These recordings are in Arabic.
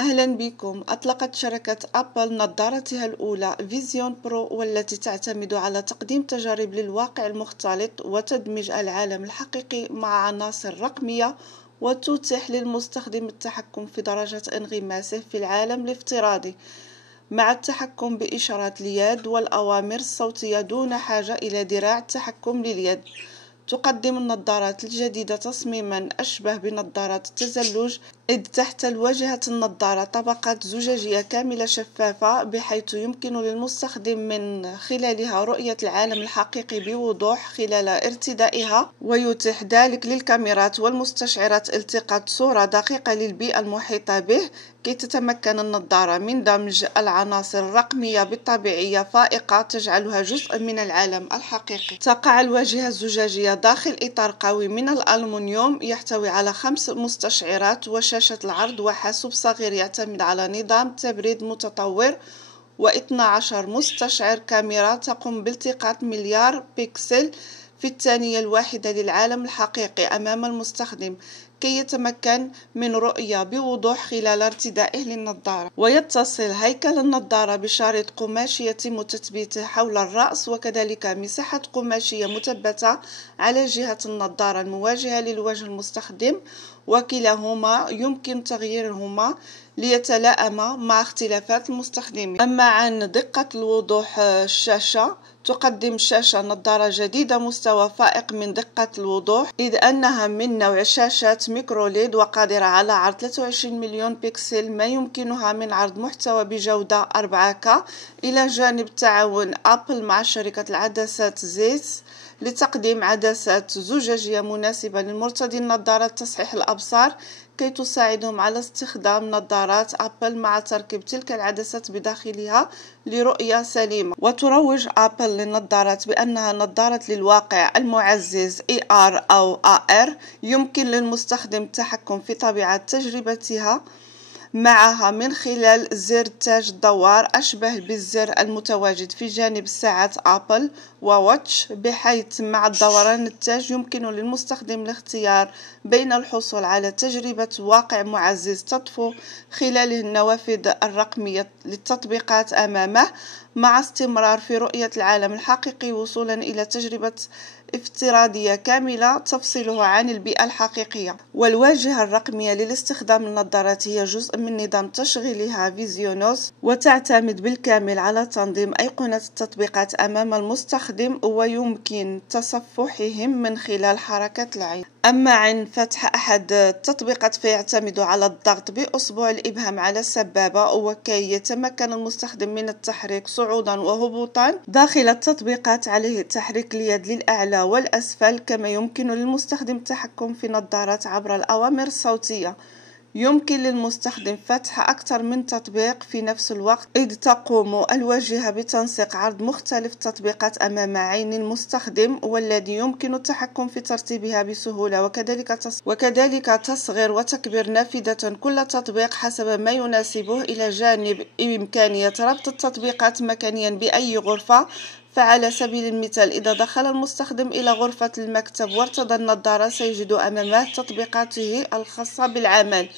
أهلا بكم. أطلقت شركة أبل نظارتها الأولى فيزيون برو، والتي تعتمد على تقديم تجارب للواقع المختلط وتدمج العالم الحقيقي مع عناصر رقمية، وتتيح للمستخدم التحكم في درجة انغماسه في العالم الافتراضي مع التحكم بإشارات اليد والأوامر الصوتية دون حاجة إلى دراع التحكم لليد. تقدم النظارات الجديدة تصميما أشبه بنظارات التزلج، إذ تحت واجهة النظارة طبقات زجاجية كاملة شفافة، بحيث يمكن للمستخدم من خلالها رؤية العالم الحقيقي بوضوح خلال ارتدائها، ويتيح ذلك للكاميرات والمستشعرات التقاط صورة دقيقة للبيئة المحيطة به، كي تتمكن النظارة من دمج العناصر الرقمية بالطبيعية فائقة تجعلها جزء من العالم الحقيقي. تقع الواجهة الزجاجية داخل إطار قوي من الألمنيوم يحتوي على 5 مستشعرات وشاشة العرض وحاسوب صغير يعتمد على نظام تبريد متطور، و12 مستشعر كاميرا تقوم بالتقاط مليار بكسل في الثانية الواحدة للعالم الحقيقي أمام المستخدم، كي يتمكن من رؤية بوضوح خلال ارتدائه للنظارة. ويتصل هيكل النظارة بشريط قماشي يتم تثبيته حول الرأس، وكذلك مساحة قماشية مثبتة على جهة النظارة المواجهة للوجه المستخدم، وكلاهما يمكن تغييرهما ليتلائما مع اختلافات المستخدمين. أما عن دقة الوضوح الشاشة، تقدم شاشة نظارة جديدة مستوى فائق من دقة الوضوح، إذ أنها من نوع شاشات ميكروليد وقادرة على عرض 23 مليون بكسل، ما يمكنها من عرض محتوى بجودة 4K، إلى جانب تعاون أبل مع شركة العدسات زيس لتقديم عدسات زجاجية مناسبة للمرتدي النظارات تصحيح الأبصار، كي تساعدهم على استخدام نظارات أبل مع تركيب تلك العدسات بداخلها لرؤية سليمة. وتروج أبل للنظارات بأنها نظارة للواقع المعزز AR أو AR، يمكن للمستخدم التحكم في طبيعة تجربتها معها من خلال زر تاج الدوار أشبه بالزر المتواجد في جانب ساعات أبل وواتش، بحيث مع الدوران التاج يمكن للمستخدم الاختيار بين الحصول على تجربة واقع معزز تطفو خلاله النوافذ الرقمية للتطبيقات أمامه، مع استمرار في رؤية العالم الحقيقي وصولا إلى تجربة افتراضية كاملة تفصله عن البيئة الحقيقية. والواجهة الرقمية للاستخدام النظارات هي جزء من نظام تشغيلها فيزيونوس، وتعتمد بالكامل على تنظيم أيقونة التطبيقات أمام المستخدم، ويمكن تصفحهم من خلال حركة العين. أما عن فتح أحد التطبيقات فيعتمد على الضغط بأصبع الإبهام على السبابة، وكي يتمكن المستخدم من التحريك صعودا وهبوطا داخل التطبيقات عليه تحريك اليد للأعلى والأسفل، كما يمكن للمستخدم التحكم في النظارات عبر الأوامر الصوتية. يمكن للمستخدم فتح أكثر من تطبيق في نفس الوقت، إذ تقوم الواجهة بتنسيق عرض مختلف التطبيقات أمام عين المستخدم، والذي يمكن التحكم في ترتيبها بسهولة، وكذلك تصغير وتكبير نافذة كل تطبيق حسب ما يناسبه، إلى جانب إمكانية ربط التطبيقات مكانيا بأي غرفة. فعلى سبيل المثال، إذا دخل المستخدم إلى غرفة المكتب وارتدى النظارة، سيجد أمامه تطبيقاته الخاصة بالعمل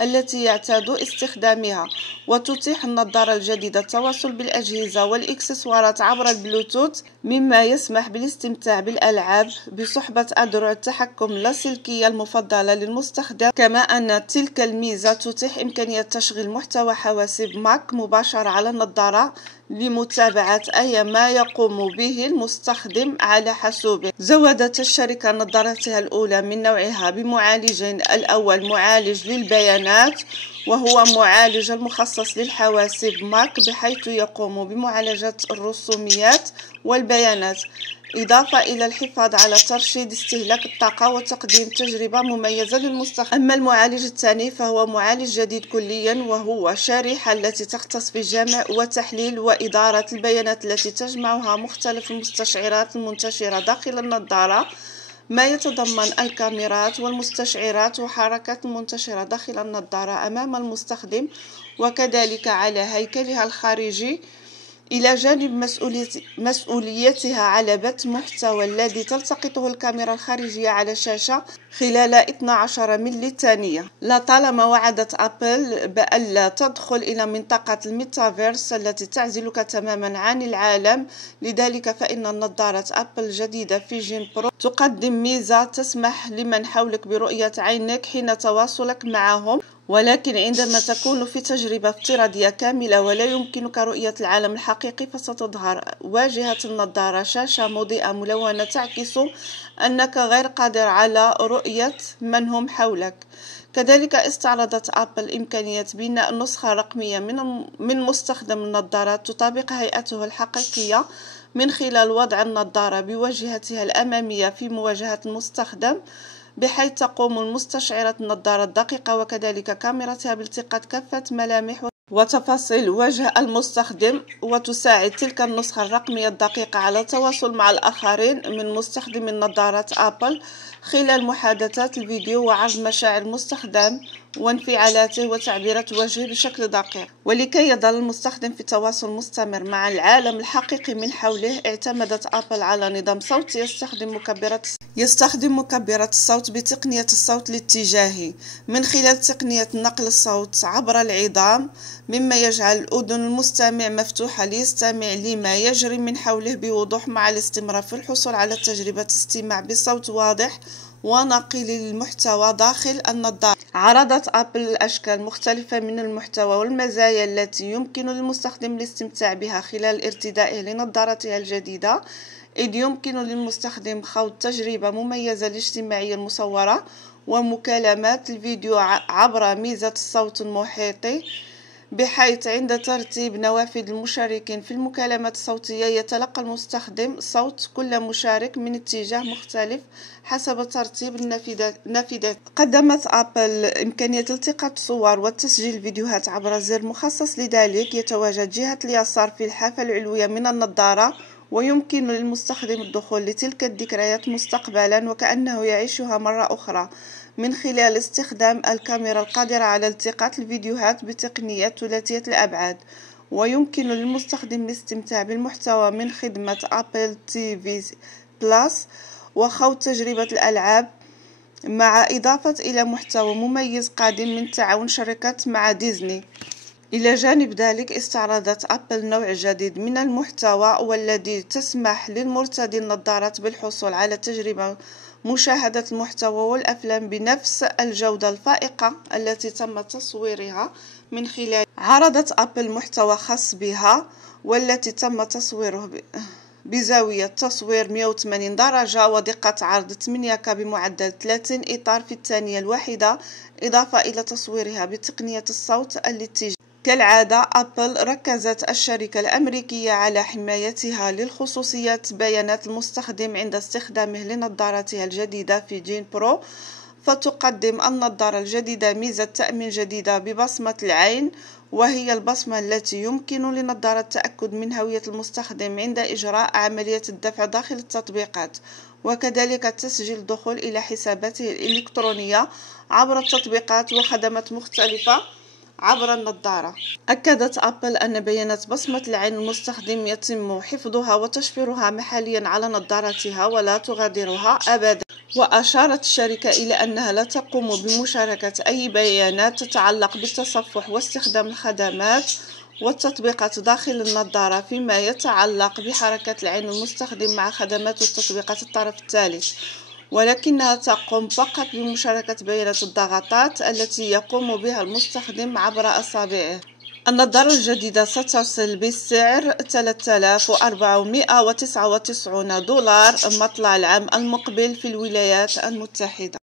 التي يعتاد استخدامها. وتتيح النظارة الجديدة التواصل بالأجهزة والإكسسوارات عبر البلوتوث، مما يسمح بالاستمتاع بالألعاب بصحبة أدرع التحكم اللاسلكية المفضلة للمستخدم، كما أن تلك الميزة تتيح إمكانية تشغيل محتوى حواسيب ماك مباشرة على النظارة لمتابعة أي ما يقوم به المستخدم على حاسوبه. زودت الشركة نظارتها الأولى من نوعها بمعالجين: الأول معالج للبيانات، وهو معالج المخصص للحواسيب ماك، بحيث يقوم بمعالجة الرسوميات والبيانات، إضافة إلى الحفاظ على ترشيد استهلاك الطاقة وتقديم تجربة مميزة للمستخدم. أما المعالج الثاني فهو معالج جديد كليا، وهو شريحة التي تختص بجمع وتحليل وإدارة البيانات التي تجمعها مختلف المستشعرات المنتشرة داخل النظارة، ما يتضمن الكاميرات والمستشعرات وحركات المنتشرة داخل النظارة أمام المستخدم، وكذلك على هيكلها الخارجي إلى جانب مسؤوليتها على بث محتوى الذي تلتقطه الكاميرا الخارجية على الشاشة خلال 12 ملي ثانية. لطالما وعدت أبل بألا تدخل إلى منطقة الميتافيرس التي تعزلك تماما عن العالم، لذلك فإن نظارة أبل الجديدة فيجن برو تقدم ميزة تسمح لمن حولك برؤية عينك حين تواصلك معهم، ولكن عندما تكون في تجربة افتراضية كاملة ولا يمكنك رؤية العالم الحقيقي، فستظهر واجهة النظارة شاشة مضيئة ملونة تعكس أنك غير قادر على رؤية من هم حولك. كذلك استعرضت أبل إمكانية بناء نسخة رقمية من مستخدم النظارات تطابق هيئته الحقيقية من خلال وضع النظارة بواجهتها الأمامية في مواجهة المستخدم، بحيث تقوم المستشعرة النظارة الدقيقة وكذلك كاميرتها بالتقاط كافة ملامح وتفاصيل وجه المستخدم، وتساعد تلك النسخة الرقمية الدقيقة على التواصل مع الآخرين من مستخدمي النظارات أبل خلال محادثات الفيديو وعرض مشاعر المستخدم وانفعالاته وتعبيرات وجهه بشكل دقيق. ولكي يظل المستخدم في تواصل مستمر مع العالم الحقيقي من حوله، اعتمدت أبل على نظام صوتي يستخدم مكبرات الصوت بتقنية الصوت الاتجاهي من خلال تقنية نقل الصوت عبر العظام، مما يجعل الأذن المستمع مفتوحة ليستمع لما يجري من حوله بوضوح، مع الاستمرار في الحصول على تجربة استماع بصوت واضح ونقي للمحتوى داخل النظارة. عرضت أبل أشكال مختلفة من المحتوى والمزايا التي يمكن للمستخدم الاستمتاع بها خلال ارتدائه لنظارتها الجديدة، إذ يمكن للمستخدم خوض تجربة مميزة الاجتماعية المصورة ومكالمات الفيديو عبر ميزة الصوت المحيطي، بحيث عند ترتيب نوافذ المشاركين في المكالمات الصوتية يتلقى المستخدم صوت كل مشارك من اتجاه مختلف حسب ترتيب النافذات. قدمت أبل إمكانية التقاط صور وتسجيل فيديوهات عبر زر مخصص لذلك يتواجد جهة اليسار في الحافة العلوية من النظارة، ويمكن للمستخدم الدخول لتلك الذكريات مستقبلا وكأنه يعيشها مرة أخرى من خلال استخدام الكاميرا القادرة على التقاط الفيديوهات بتقنية ثلاثية الأبعاد. ويمكن للمستخدم الاستمتاع بالمحتوى من خدمة أبل تي في بلس وخوض تجربة الألعاب، مع إضافة إلى محتوى مميز قادم من تعاون شركة مع ديزني. إلى جانب ذلك استعرضت أبل نوع جديد من المحتوى والذي تسمح للمرتدي النظارات بالحصول على تجربة مشاهدة المحتوى والأفلام بنفس الجودة الفائقة التي تم تصويرها من خلال. عرضت أبل محتوى خاص بها والتي تم تصويره بزاوية تصوير 180 درجة ودقة عرض 8K بمعدل 30 إطار في الثانية الواحدة، إضافة إلى تصويرها بتقنية الصوت الاتجاهي. كالعادة أبل ركزت الشركة الأمريكية على حمايتها للخصوصية بيانات المستخدم عند استخدامه لنظارتها الجديدة فيجن برو، فتقدم النظارة الجديدة ميزة تأمين جديدة ببصمة العين، وهي البصمة التي يمكن للنظارة التأكد من هوية المستخدم عند إجراء عملية الدفع داخل التطبيقات، وكذلك تسجيل الدخول إلى حساباته الإلكترونية عبر التطبيقات وخدمات مختلفة عبر النظارة. أكدت أبل أن بيانات بصمة العين المستخدم يتم حفظها وتشفيرها محليا على نظارتها ولا تغادرها أبدا. وأشارت الشركة إلى أنها لا تقوم بمشاركة أي بيانات تتعلق بالتصفح واستخدام الخدمات والتطبيقات داخل النظارة فيما يتعلق بحركة العين المستخدم مع خدمات وتطبيقات الطرف الثالث، ولكنها تقوم فقط بمشاركة بيانات الضغطات التي يقوم بها المستخدم عبر أصابعه. النظارة الجديدة ستصل بسعر $3499 مطلع العام المقبل في الولايات المتحدة.